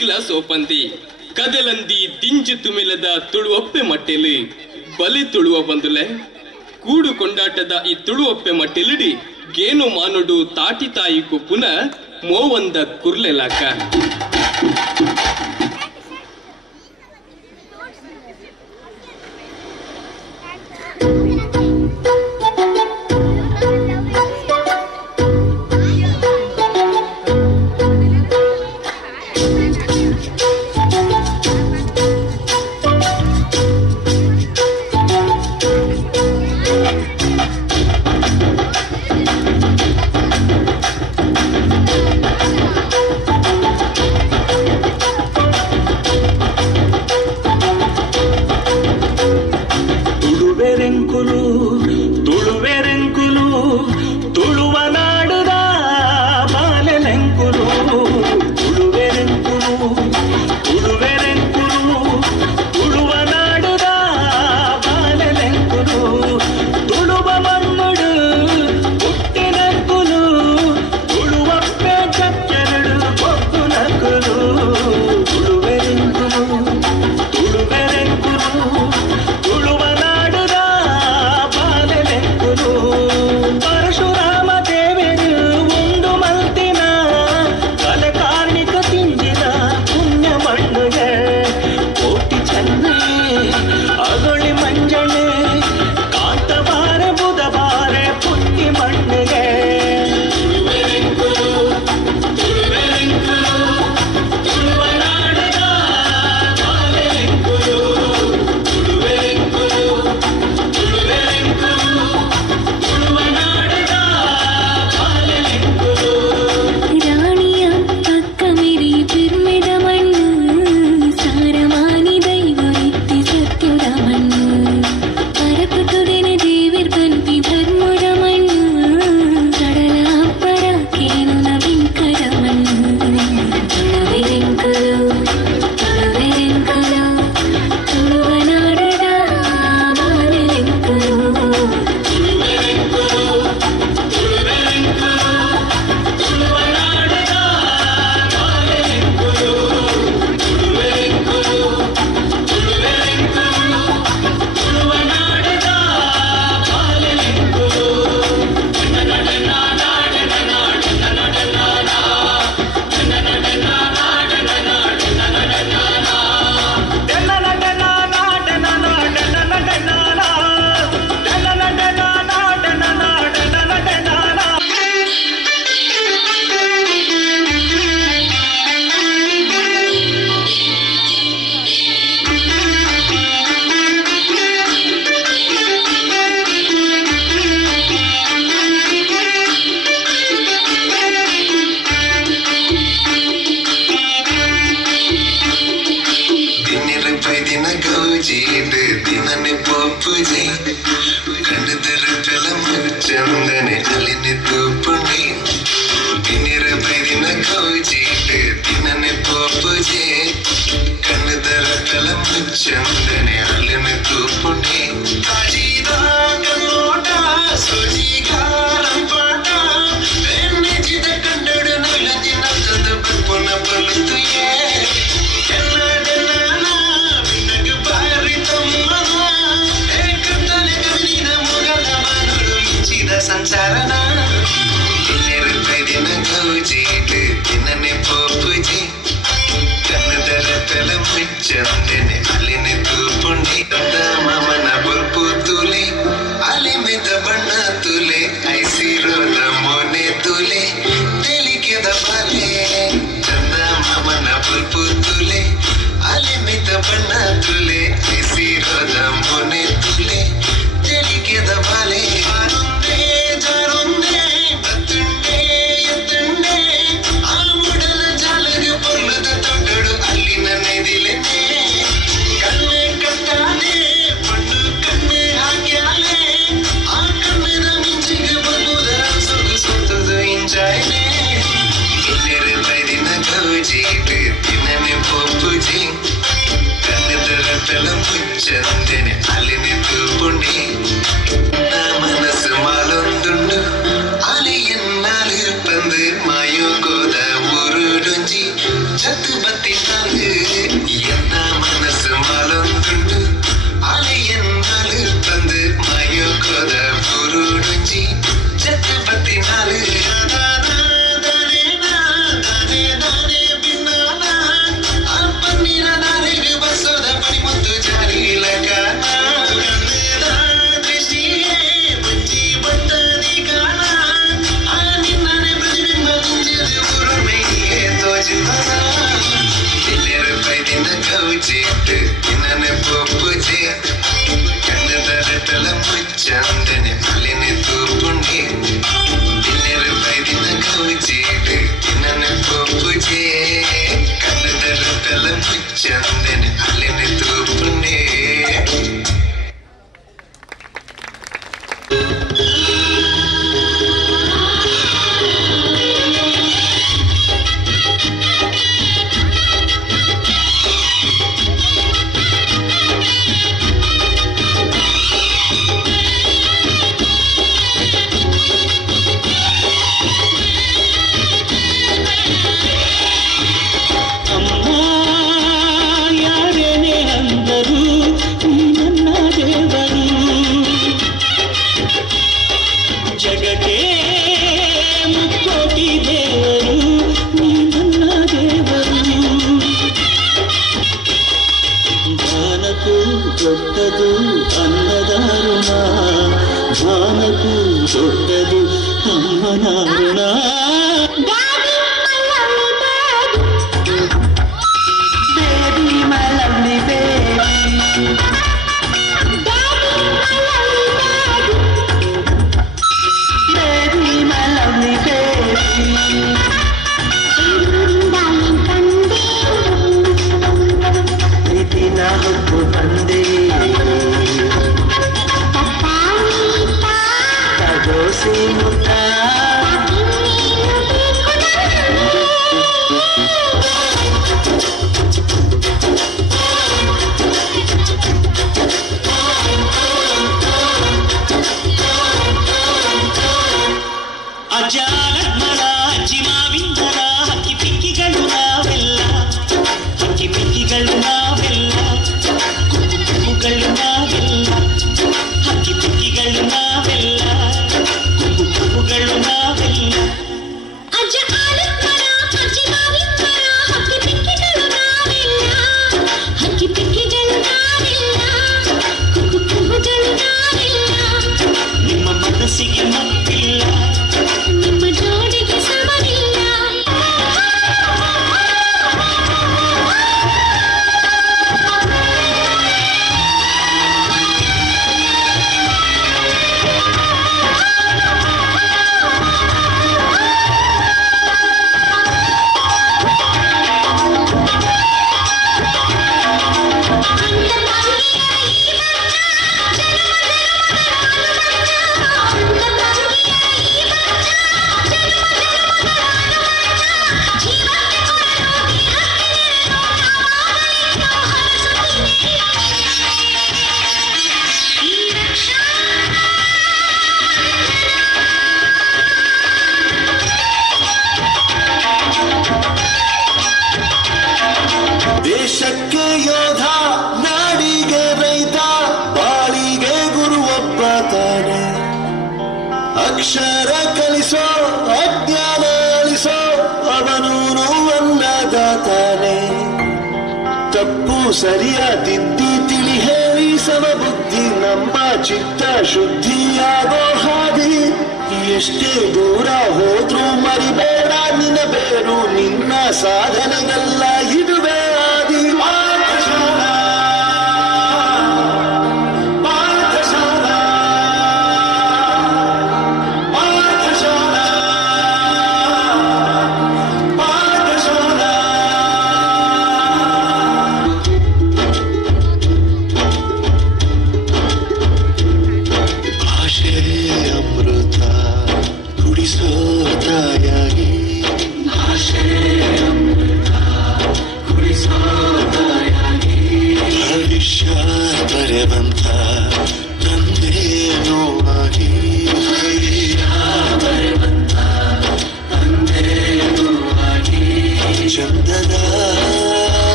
Glass ಸೋಪಂತಿ ಕದಲಂದಿ ತಿಂಜು ತುಮಿಲದ ತುಳುವಪ್ಪೆ ಮಟ್ಟೆಲಿ ಬಲಿ ತುಳುವ ಬಂದುಲೆ. ಕೂಡು ಕೊಂಡಾಟದ ಈ ತುಳುವಪ್ಪೆ ಮಟ್ಟೆಲಿಡಿ ಗೇನು ಮಾನುಡು ತಾಟಿ ತಾಯಿಕು ಪುನಃ ಮೋವಂದ ಕುರ್ಲೆಲಾಕ. Congratulations. не коротіти і не не Watch out. ಸರಿಯಾದಿದ್ದಿ ತಿಳಿ ಹೇಳಿ ಸಮಬುದ್ಧಿ ನಮ್ಮ ಚಿತ್ತ ಶುದ್ಧಿಯಾಗೋ ಹಾದಿ ಎಷ್ಟೇ ದೂರ ಹೋದ್ರೂ ಮರಿಬೇಡ, ನಿನ್ನ ಬೇರು ನಿನ್ನ ಸಾಧನಗಲ್ಲ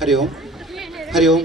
हरि ओम हरि ओम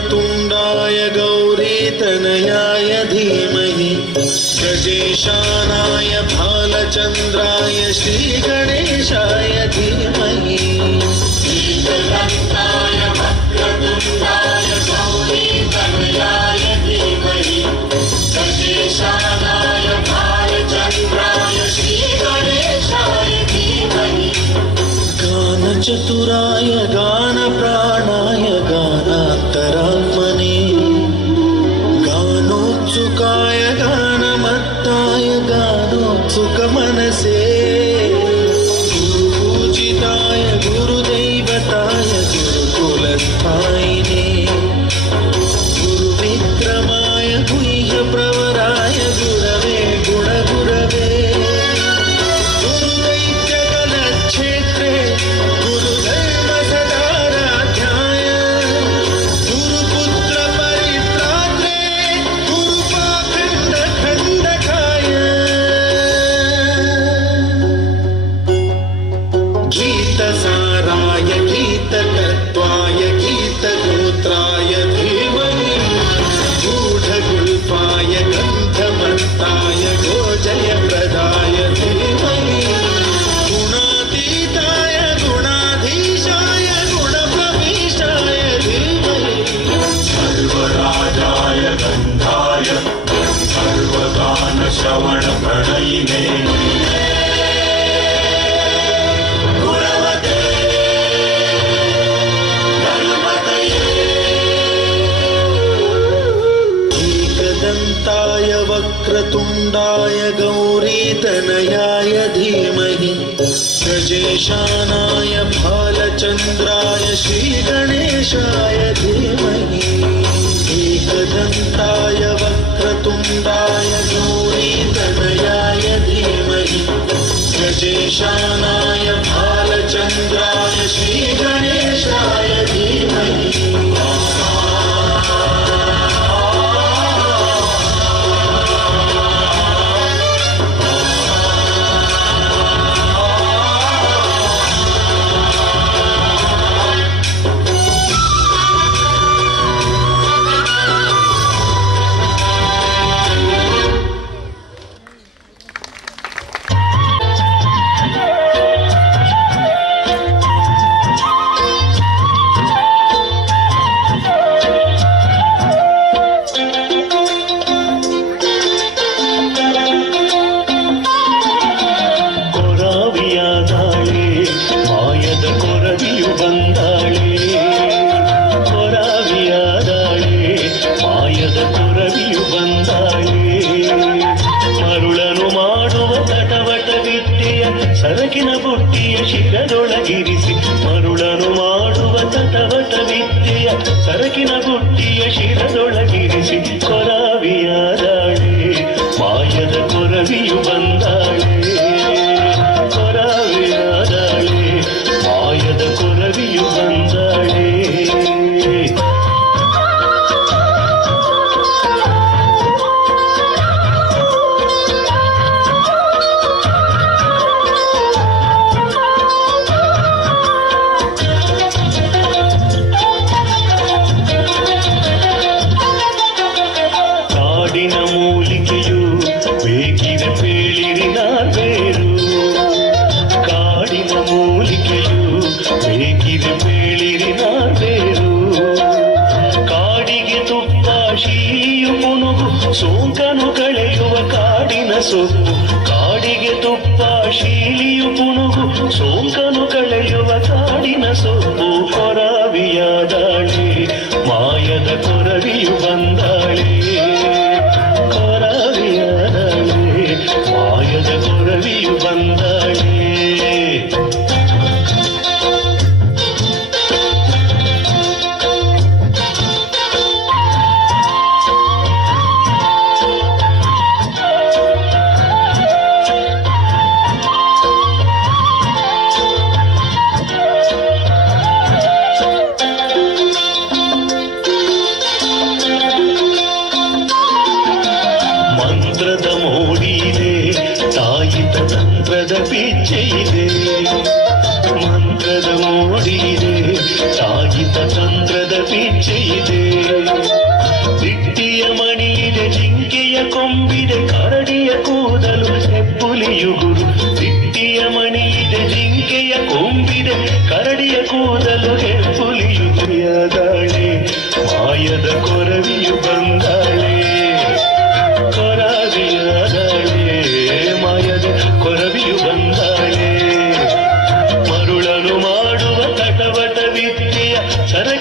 तुंडाय गौरी गौरीतनयाय धीमहि। गजेशानाय भालचन्द्राय श्रीगणेशाय चण्डाय गौरीतनयाय धीमहि। सजेशानाय फालचन्द्राय श्रीगणेशाय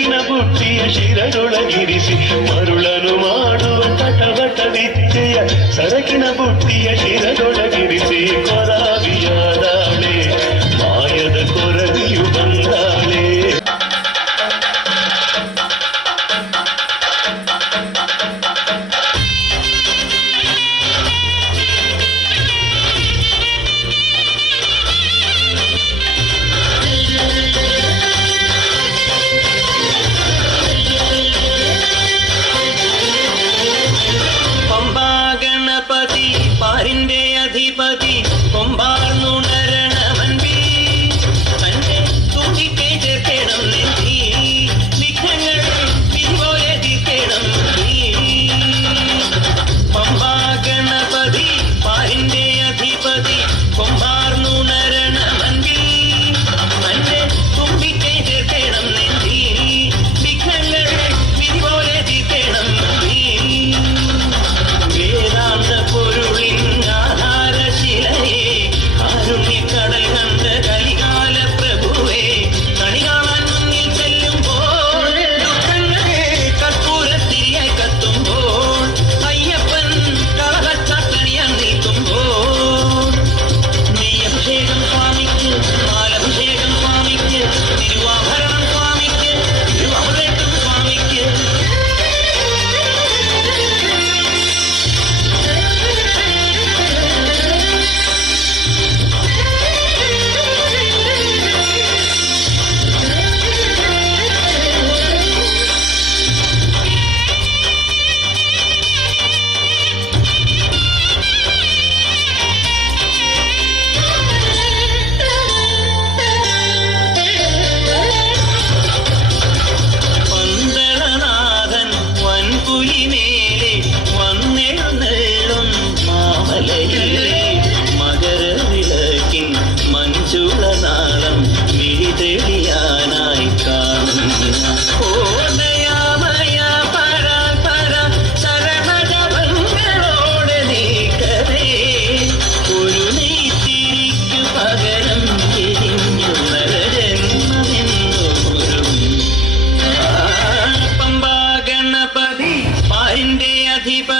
ಬೆಳಕಿನ ಬುಟ್ಟಿಯ ಶಿರದೊಳಗಿರಿಸಿ ಮರುಳನು ಮಾಡುವ ತಟವಟ ವಿದ್ಯೆಯ ಸರಕಿನ ಬುಟ್ಟಿಯ ಶಿರಡೊಳಗಿರಿಸಿ அதிபதி கொம்பார் நுணர் keep it.